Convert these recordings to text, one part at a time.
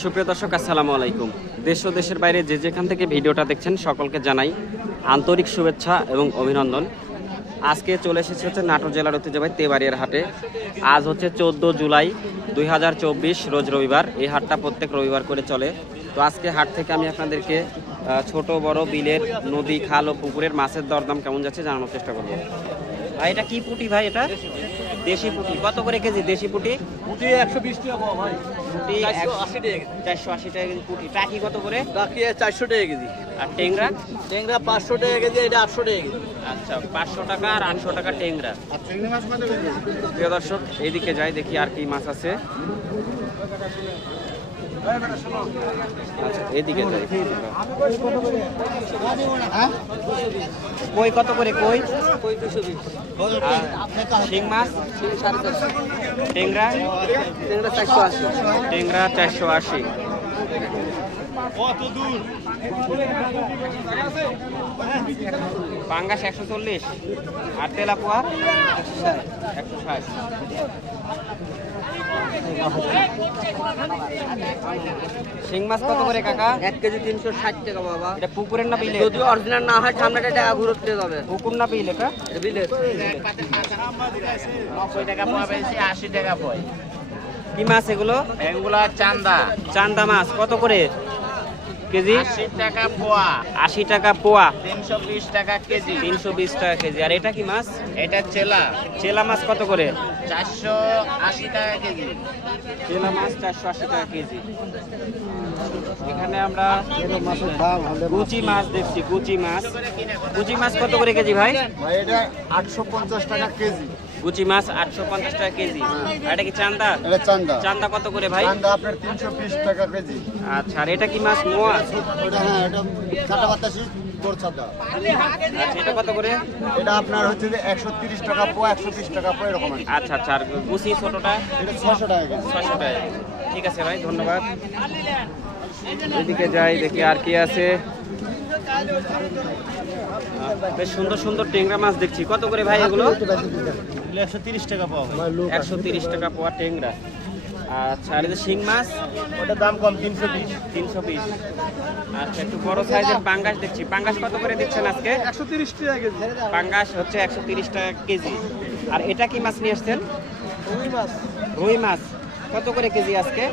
সুপ্রিয় দর্শক, আসসালামু আলাইকুম। দেশ ও দেশের বাইরে যে যেখান থেকে ভিডিওটা দেখছেন, সকলকে জানাই আন্তরিক শুভেচ্ছা এবং অভিনন্দন। আজকে চলে এসেছে হচ্ছে নাটোর জেলার ঐতিহ্যবাহী তেবাড়িয়ার হাটে। আজ হচ্ছে চোদ্দ জুলাই দুই হাজার চব্বিশ, রোজ রবিবার। এই হাটটা প্রত্যেক রবিবার করে চলে। তো আজকে হাট থেকে আমি আপনাদেরকে ছোট, বড়, বিলের নদী, খাল ও পুকুরের মাছের দরদাম কেমন যাচ্ছে জানানোর চেষ্টা করব। ভাই, এটা কি পুটি ভাই এটা? দেশি পুটি। কত করে কেজি দেশি পুটি? পুঁটি একশো বিশ টাকা ভাই। পুটি চারশো আশি টাকা কেজি। পুটি। টাকি কত করে? টাকি চারশো টাকা কেজি। আর টেংরা? ট্যাংরা পাঁচশো টাকা কেজি এটা আটশো টাকা কেজি। আচ্ছা পাঁচশো টাকা আর আটশো টাকা টেংরা। প্রিয় দর্শক এইদিকে যাই দেখি আর কি মাছ আছে। আচ্ছা যাই। কই, কত করে, কই? শিং মাছ? টেংরা ট্যাংরা চারশো আশি। টেংরা চারশো আশি। পাঙ্গাস একশো চল্লিশ। আর তেলাপুয়া একশো ষাট। শিং মাছ কত করে কাকা? এক কেজি তিনশো ষাট টাকা বাবা। এটা পুকুরের না বিলে যদি অরিজিনাল না হয় সামনেটা টাকা ঘুরতে যাবে। পুকুর না বিল এটা? এটা নব্বই টাকা পাওয়া বেশি আশি টাকা পাই কি মাছ এগুলো? এগুলা চান্দা। চান্দা মাছ। কত করে? কেজি? আশি টাকা পোয়া। আশি টাকা পোয়া। তিনশো বিশ টাকা কেজি। তিনশো বিশ টাকা কেজি। আর এটা কি মাছ? এটা চেলা। চেলা মাছ কত করে? চারশো আশি টাকা কেজি। চেলা মাছ চারশো আশি টাকা কেজি। এখানে আমরা গুচি মাছ দেখছি গুচি মাছ। গুচি মাছ কত করে কেজি ভাই? ভাই এটা আটশো পঞ্চাশ টাকা কেজি। গুচি মাছ আটশো পঞ্চাশ টাকা কেজি। এটা কি চান্দা? এটা চান্দা। চান্দা কত করে ভাই? চান্দা আপনার তিনশো বিশ টাকা কেজি। আচ্ছা আর এটা কি মাছ? মোয়া? হ্যাঁ এটা বাতাসি চাটা আচ্ছা এটা কত করে? এটা আপনার হচ্ছে যে একশো তিরিশ টাকা পো একশো বিশ টাকা পো এরকম আচ্ছা আচ্ছা আর গুচি ছোটটা? এটা ছশো টাকা ছশো টাকা ঠিক আছে ভাই ধন্যবাদ। এদিকে যাই দেখি আর কি আছে। বেশ সুন্দর সুন্দর টেংরা মাছ দেখছি। কত করে ভাই এগুলো? একশো তিরিশ টাকা পাওয়া একশো তিরিশ টাকা পোয়া টেংরা আচ্ছা আর শিং মাছ? ওটার দাম কম তিনশো বিশ। তিনশো পিস আচ্ছা একটু বড় সাইজের পাঙ্গাস দেখছি। পাঙ্গাস কত করে দিচ্ছেন আজকে? একশো তিরিশ টাকা কেজি। পাঙ্গাস হচ্ছে একশো তিরিশ টাকা কেজি। আর এটা কি মাছ নিয়ে আসছেন? রুই মাছ। রুই মাছ। কত করে কেজি আজকে?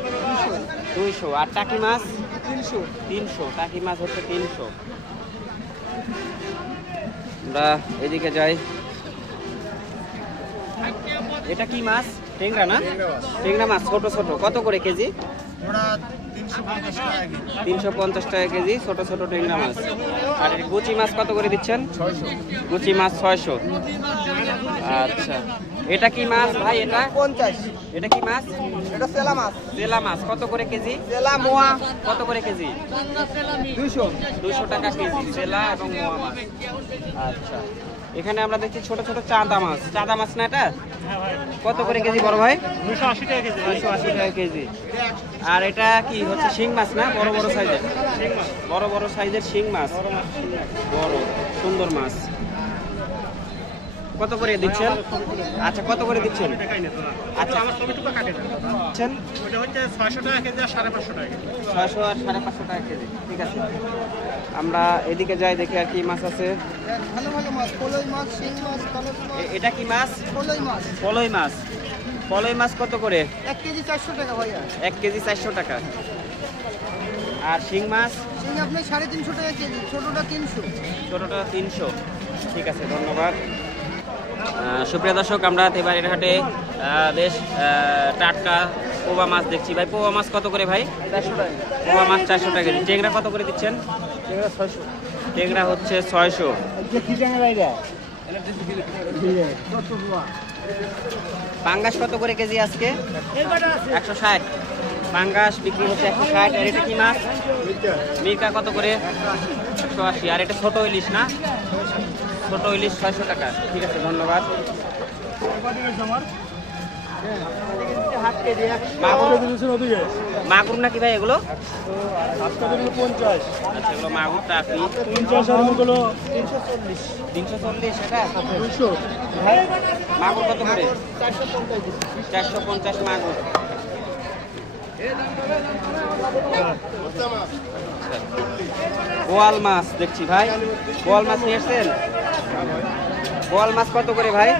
দুইশো। আর টাকি মাছ? তিনশো। তিনশো। টাকি মাছ হচ্ছে তিনশো। আমরা এদিকে যাই। এটা কি মাছ? টেংরা না? টেংরা মাছ ছোট ছোট। কত করে কেজি? তিনশো পঞ্চাশ টাকা কেজি। ছোট ছোট টেংরা মাছ। আর কুচি গুচি মাছ কত করে দিচ্ছেন? গুচি মাছ ছয়শো। আচ্ছা। এটা কি মাছ ভাই এটা? পঞ্চাশ। এটা কি মাছ? এটা সেলা মাছ। জেলা মাছ। কত করে কেজি? সেলা মোয়া। কত করে কেজি? দুইশো। দুশো টাকা কেজি। জেলা এবং মোয়া মাছ। আচ্ছা। এখানে আমরা দেখছি ছোট ছোট চাঁদা মাছ। চাঁদা মাছ না এটা? কত করে কেজি বড় ভাই? দুশো আশি টাকা কেজি। দুশো আশি টাকা কেজি। আর এটা কি হচ্ছে শিং মাছ না? বড় বড় সাইজের? বড় বড় সাইজের শিং মাছ। বড় সুন্দর মাছ। কত করে দিচ্ছেন? আচ্ছা কত করে দিচ্ছেন? আচ্ছা। আমার দিচ্ছেন? ওটা হচ্ছে ছয়শো টাকা কেজি আর টাকা কেজি আর টাকা কেজি। ঠিক আছে। আমরা এদিকে যাই দেখি আর কি মাছ আছে। ভালো ভালো মাছ কলই মাছ শিং মাছ কালো মাছ এটা কি মাছ? কলই মাছ পলই মাছ। পলই মাছ কত করে? এক কেজি চারশো টাকা। ভাইয়া এক কেজি চারশো টাকা আর শিং মাছ? শিং সাড়ে তিনশো টাকা কেজি ছোটোটা তিনশো। ছোটোটা তিনশো। ঠিক আছে ধন্যবাদ। সুপ্রিয় দর্শক আমরা তেবাড়ির হাটে বেশ টাটকা পোবা মাছ দেখছি। ভাই পোবা মাছ কত করে ভাই? পোবা মাছ চারশো টাকা। কেজি টেংরা কত করে দিচ্ছেন? টেংরা হচ্ছে ছয়শো। পাঙ্গাস কত করে কেজি আজকে? একশো ষাট। পাঙ্গাস বিক্রি হচ্ছে একশো ষাট। আর এটা কি মাছ? মির্কা কত করে? একশো আশি। আর এটা ছোট ইলিশ না? ছোট ইলিশ ছয়শো টাকা। ঠিক আছে, ধন্যবাদ। মাগুর নাকি ভাই এগুলো? আচ্ছা এগুলো তিনশো চল্লিশ মাগুর কত করে? চারশো পঞ্চাশ মাগুর। বোয়াল মাছ দেখছি ভাই। বোয়াল মাছ নিয়ে এসছেন বোয়াল মাছ কত করে ভাই?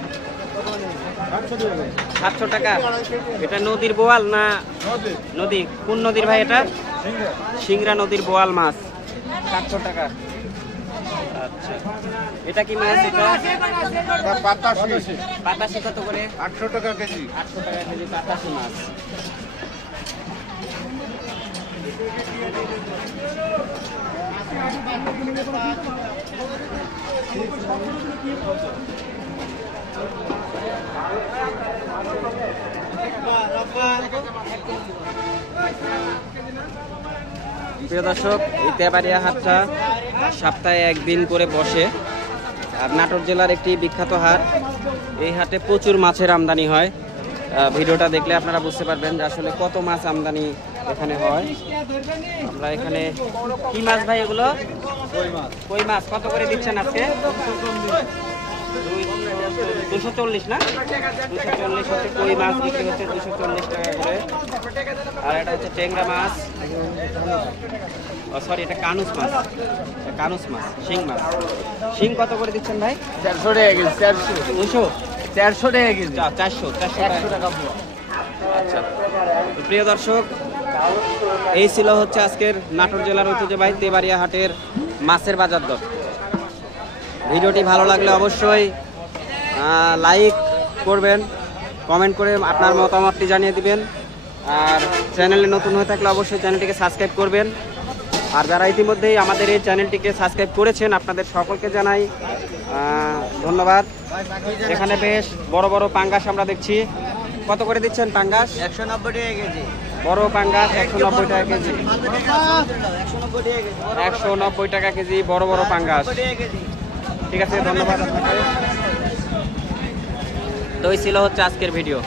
সাতশো টাকা। এটা নদীর বোয়াল না নদী? কোন নদীর ভাই এটা? সিংড়া নদীর বোয়াল মাছ। সাতশো টাকা। আচ্ছা। এটা কি মাছ এটা? বাতাসি বাতাসি কত করে? আটশো টাকা কেজি। আটশো টাকা কেজি বাতাসি মাছ। প্রিয় দর্শক, এই তেবাড়িয়া হাটটা সপ্তাহে একদিন করে বসে। আর নাটোর জেলার একটি বিখ্যাত হাট। এই হাটে প্রচুর মাছের আমদানি হয়। ভিডিওটা দেখলে আপনারা বুঝতে পারবেন যে আসলে কত মাছ আমদানি এখানে হয়। আমরা এখানে কি মাছ ভাই এগুলো? কই মাছ? কত করে দিচ্ছেন আজকে? দুশো চল্লিশ না? দুশো চল্লিশ হচ্ছে কই মাছ বিক্রি হচ্ছে দুশো চল্লিশ টাকা করে। আর এটা হচ্ছে টেংরা মাছ। ও সরি এটা কানুস মাছ। কানুস মাছ শিং মাছ। শিং কত করে দিচ্ছেন ভাই? চারশো টাকা কেজি চারশো। দুশো চারশো টাকা কেজি। চারশো চারশো টাকা। আচ্ছা। প্রিয় দর্শক এই ছিল হচ্ছে আজকের নাটোর জেলার ঐতিহ্যবাহী তেবাড়িয়া হাটের মাছের বাজার দর। ভিডিওটি ভালো লাগলে অবশ্যই লাইক করবেন কমেন্ট করে আপনার মতামতটি জানিয়ে দিবেন, আর চ্যানেলে নতুন হয়ে থাকলে অবশ্যই চ্যানেলটিকে সাবস্ক্রাইব করবেন। আর যারা ইতিমধ্যেই আমাদের এই চ্যানেলটিকে সাবস্ক্রাইব করেছেন, আপনাদের সকলকে জানাই ধন্যবাদ। এখানে বেশ বড় বড় পাঙ্গাস আমরা দেখছি। কত করে দিচ্ছেন পাঙ্গাস? একশো নব্বই টাকা কেজি। বড় পাঙ্গাস একশো নব্বই টাকা কেজি। একশো নব্বই টাকা কেজি, বড় বড় পাঙ্গাস। ঠিক আছে, ধন্যবাদ আপনাকে। তো ছিল হচ্ছে আজকের ভিডিও।